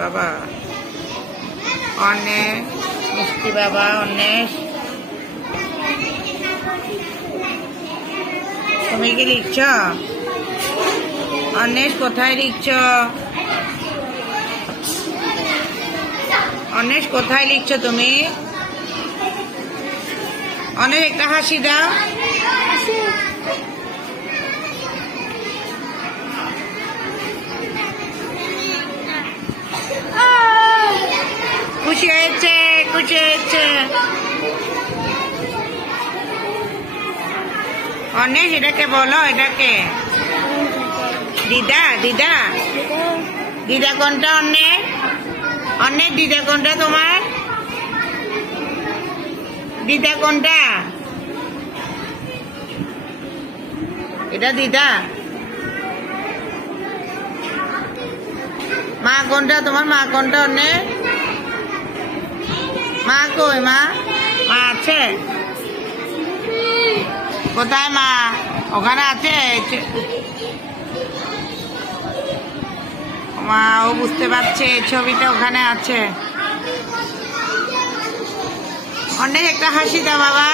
বাবা অনেক মিষ্টি বাবা অনেক। তুমি কি লিখছ? অনেক কোথায় লিখছ? অনেক কোথায় লিখছ তুমি? অনেক একটা হাসি দাও। খুশি হয়েছে, খুশি হয়েছে অনেক। এটাকে বলো, এটাকে দিদা। দিদা দিদা কোনটা? অনেক অনেক দিদা কোনটা তোমার? দিদা কোনটা? এটা দিদা। মা কোনটা তোমার? মা কোনটা? অনেক মা কই? মা মা আছে কোথায়? মা ওখানে আছে। মা ও বুঝতে পারছে ছবিটা ওখানে আছে। অনেক একটা হাসি দাও বাবা।